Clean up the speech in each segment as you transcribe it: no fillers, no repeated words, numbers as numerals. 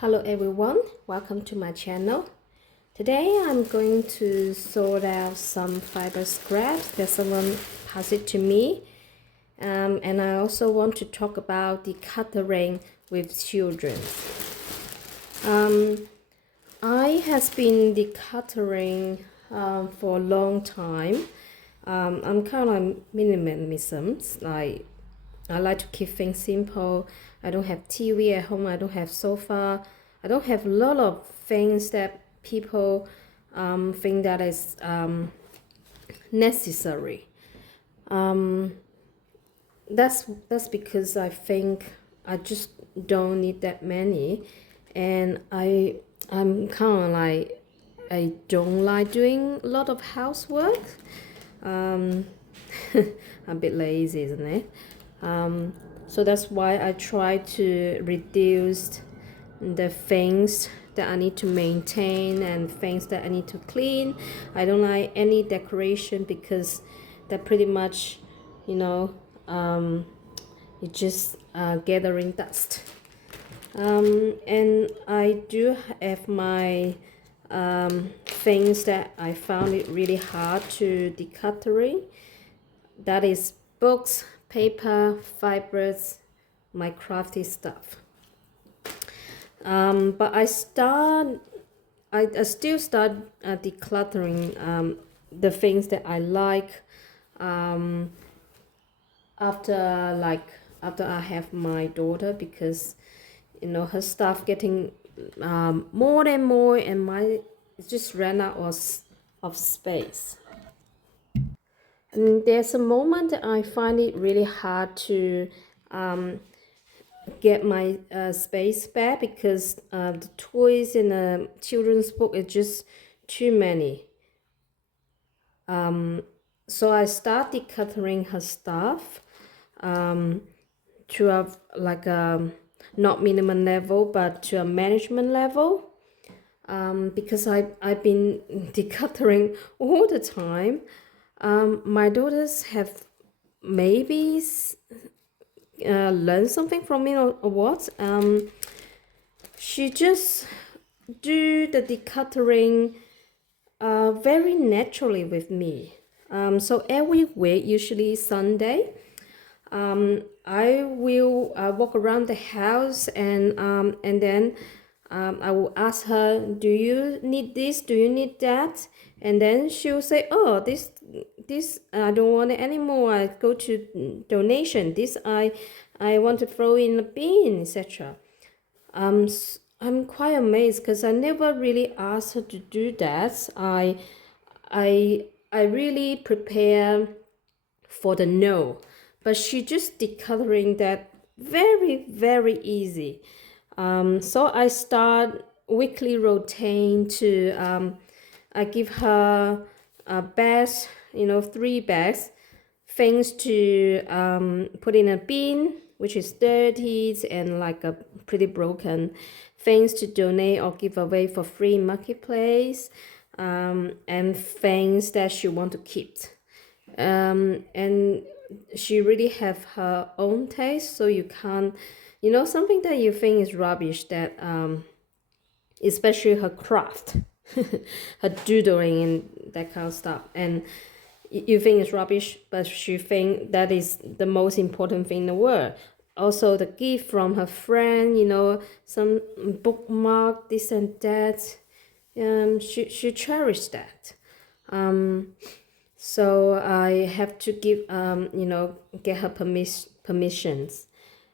Hello everyone, welcome to my channel. Today I'm going to sort out some fiber scraps that someone passed it to me. And I also want to talk about decluttering with children. I has been decluttering for a long time. I'm kind of minimalism, like I like to keep things simple. I don't have TV at home. I don't have sofa. I don't have a lot of things that people think that is necessary. Um, that's because I think I just don't need that many, and I'm kind of like I don't like doing a lot of housework. Um, a bit lazy, isn't it? So that's why I try to reduce the things that I need to maintain and things that I need to clean. I don't like any decoration because they're pretty much, you know, it's just gathering dust. And I do have my things that I found it really hard to decluttering. That is books, paper, fibers, my crafty stuff. But I still start decluttering the things that I like um, after I have my daughter, because her stuff getting more and more, and my it just ran out of space. And there's a moment that I find it really hard to get my space back, because the toys in the children's book is just too many. So I start decluttering her stuff to a like a not minimum level but to a management level, because I've been decluttering all the time. My daughters have maybe learned something from me, or what. She just do the decluttering very naturally with me. So every week, usually Sunday, I will walk around the house, and then I will ask her, "Do you need this? Do you need that?" And then she'll say, "Oh, this I don't want it anymore. I go to donation. This I want to throw in a bin, etc." I'm quite amazed because I never really asked her to do that. I really prepare for the no, but she just decluttering that very easy. So I start weekly routine to I give her bags, 3 bags, things to put in a bin, which is dirty and like a pretty broken, things to donate or give away for free marketplace, and things that she want to keep. And she really have her own taste, so you can't, something that you think is rubbish, that especially her craft, her doodling and that kind of stuff, and you think it's rubbish, but she think that is the most important thing in the world. Also the gift from her friend, some bookmark, this and that, she cherished that. So I have to give get her permissions.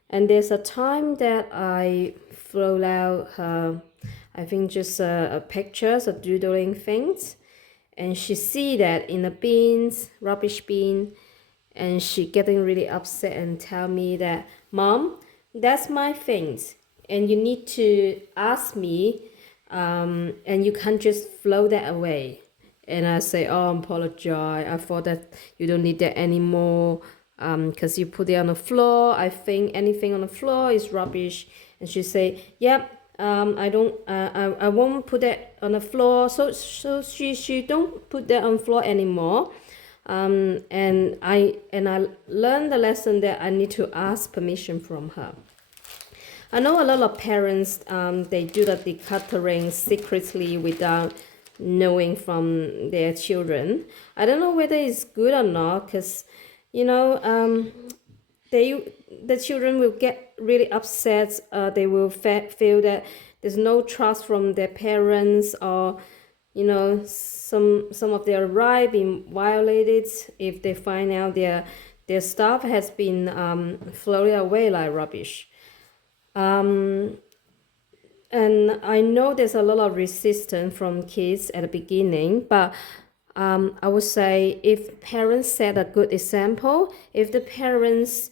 And there's a time that I throw out her, I think just pictures of doodling things, and she see that in the bins, rubbish bin, and she getting really upset and tell me that, "Mom, that's my things, and you need to ask me, and you can't just throw that away." And I say, "Oh, I apologize. I thought that you don't need that anymore, because you put it on the floor. I think anything on the floor is rubbish." And she say, "Yep, I don't. I won't put that on the floor." So she don't put that on the floor anymore. And I learned the lesson that I need to ask permission from her. I know a lot of parents, they do the decluttering secretly without knowing from their children. I don't know whether it's good or not, because, you know, they the children will get really upset. They will feel that there's no trust from their parents, or some of their right being violated if they find out their stuff has been floated away like rubbish. And I know there's a lot of resistance from kids at the beginning, but I would say if parents set a good example, if the parents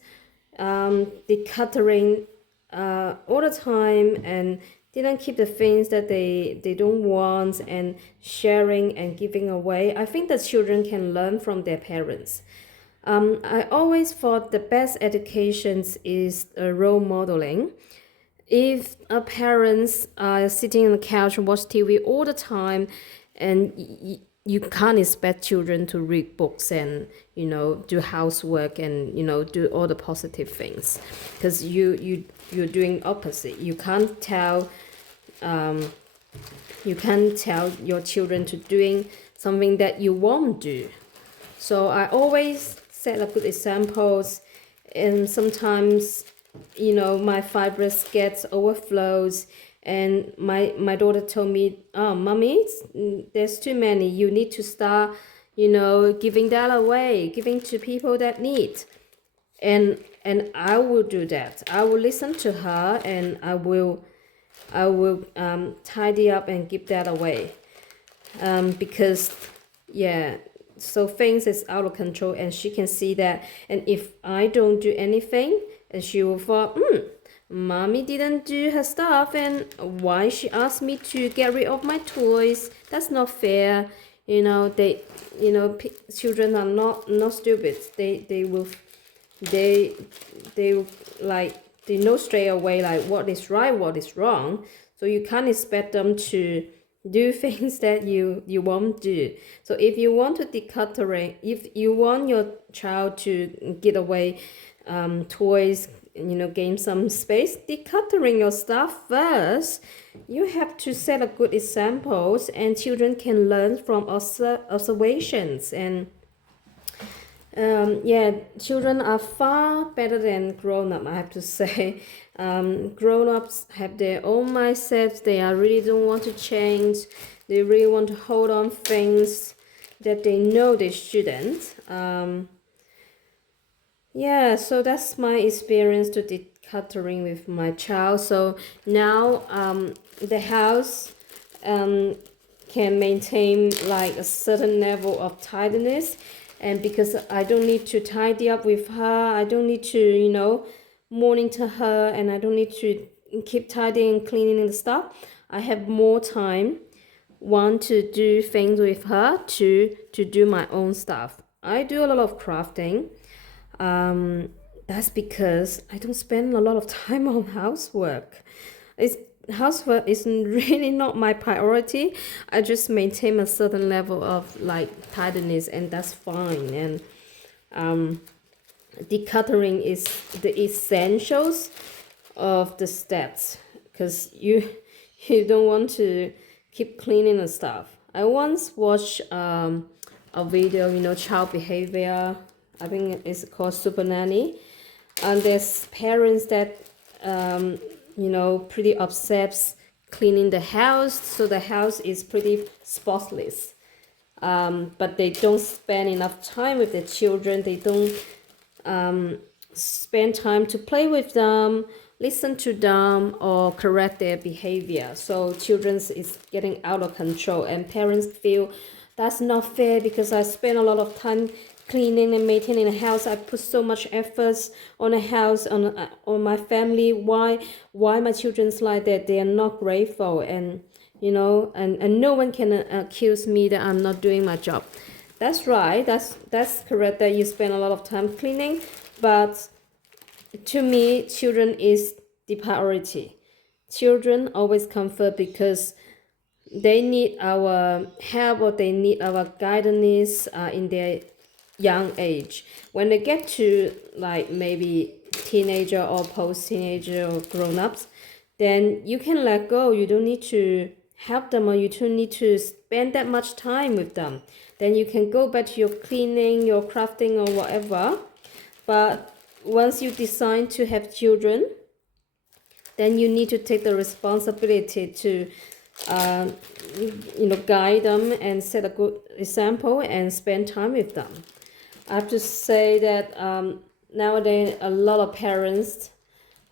decluttering all the time and didn't keep the things that they don't want and sharing and giving away, I think the children can learn from their parents. I always thought the best educations is role modeling. If a parents are sitting on the couch and watch TV all the time, and you can't expect children to read books and do housework and do all the positive things, because you're doing opposite. You can't tell your children to doing something that you won't do. So I always set up good examples, and sometimes my fibrous gets overflows, and my daughter told me, oh mommy, there's too many, you need to start giving that away, giving to people that need. And I will do that. I will listen to her, and I will tidy up and give that away, because yeah, so things is out of control, and she can see that. And if I don't do anything, and she will thought, mommy didn't do her stuff, and why she asked me to get rid of my toys? That's not fair. Children are not stupid. They will like, they know straight away like what is right, what is wrong. So you can't expect them to do things that you won't do. So if you want to decluttering, if you want your child to get away toys, gain some space, decluttering your stuff first. You have to set a good examples, and children can learn from observations. And children are far better than grown-up, I have to say. Grown-ups have their own mindsets. They really don't want to change. They really want to hold on things that they know they shouldn't. So that's my experience to decluttering with my child. So now the house can maintain like a certain level of tidiness. And because I don't need to tidy up with her, I don't need to, monitor her, and I don't need to keep tidying and cleaning the stuff. I have more time, one, to do things with her, two, to do my own stuff. I do a lot of crafting. That's because I don't spend a lot of time on housework. Housework is really not my priority. I just maintain a certain level of like tidiness, and that's fine. And decluttering is the essentials of the steps, because you don't want to keep cleaning the stuff. I once watched a video, child behavior. I think it's called Super Nanny, and there's parents that pretty obsessed cleaning the house, so the house is pretty spotless. But they don't spend enough time with their children. They don't spend time to play with them, listen to them, or correct their behavior. So children is getting out of control, and parents feel that's not fair because I spend a lot of time cleaning and maintaining a house. I put so much efforts on a house, on my family. Why my children's like that? They are not grateful, and and no one can accuse me that I'm not doing my job. That's right. That's correct that you spend a lot of time cleaning, but to me, children is the priority. Children always come first because they need our help, or they need our guidance in their young age. When they get to like maybe teenager or post-teenager or grown-ups, then you can let go. You don't need to help them, or you don't need to spend that much time with them. Then you can go back to your cleaning, your crafting, or whatever. But once you decide to have children, then you need to take the responsibility to guide them and set a good example and spend time with them. I have to say that nowadays a lot of parents,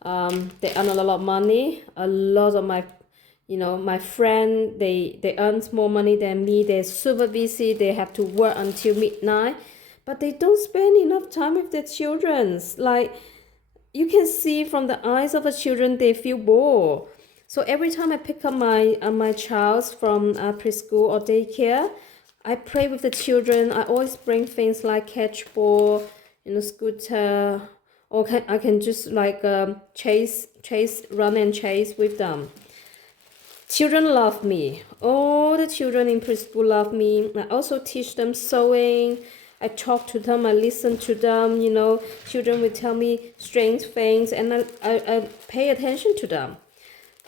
they earn a lot of money. A lot of my friend, they earn more money than me. They're super busy. They have to work until midnight, but they don't spend enough time with their children. Like, you can see from the eyes of the children, they feel bored. So every time I pick up my child from preschool or daycare, I play with the children. I always bring things like catchball, scooter, or I can just like run and chase with them. Children love me. All the children in preschool love me. I also teach them sewing. I talk to them, I listen to them, children will tell me strange things, and I pay attention to them.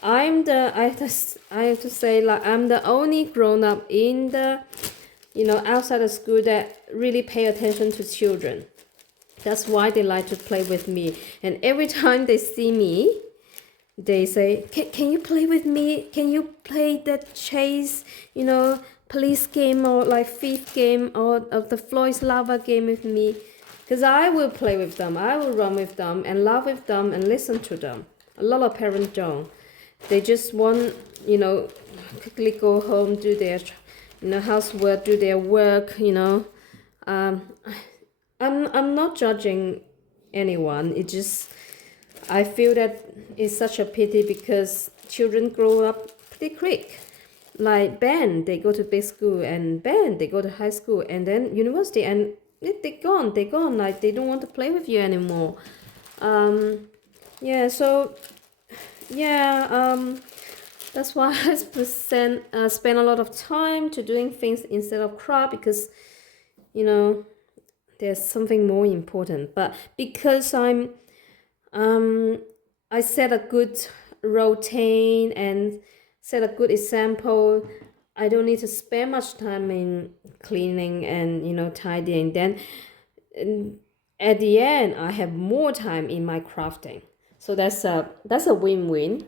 I have to say, like, I'm the only grown-up in the, outside of school that really pay attention to children. That's why they like to play with me. And every time they see me, they say, can you play with me? Can you play that chase, police game, or like thief game, or the Floyd's lava game with me? Because I will play with them. I will run with them and laugh with them and listen to them. A lot of parents don't. They just want, quickly go home, do their, housework, do their work, I'm not judging anyone. It just, I feel that it's such a pity because children grow up pretty quick. Like Ben, they go to big school, and Ben, they go to high school, and then university, and they're gone. Like, they don't want to play with you anymore. That's why I spend a lot of time to doing things instead of craft, because, there's something more important. But because I set a good routine and set a good example, I don't need to spend much time in cleaning and tidying. Then at the end, I have more time in my crafting. So that's a win-win.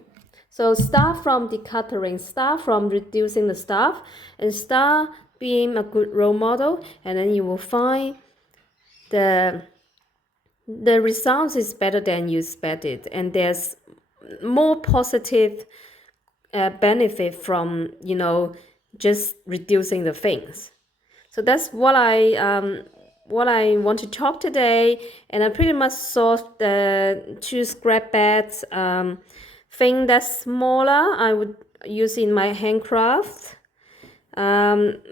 So start from decluttering, start from reducing the stuff, and start being a good role model, and then you will find the results is better than you expected, and there's more positive benefit from just reducing the things. So that's what I want to talk today, and I pretty much solved the 2 scrap bags thing that's smaller. I would use in my handcraft.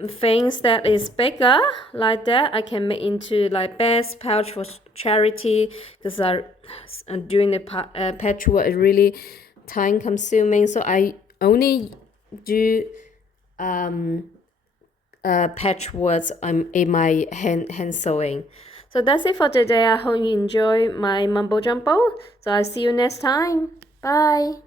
Things that is bigger like that, I can make into like bags, pouch for charity, because doing the patchwork is really time consuming. So I only do patchworks in my hand sewing. So that's it for today. I hope you enjoy my mumbo jumbo. So I'll see you next time. Bye.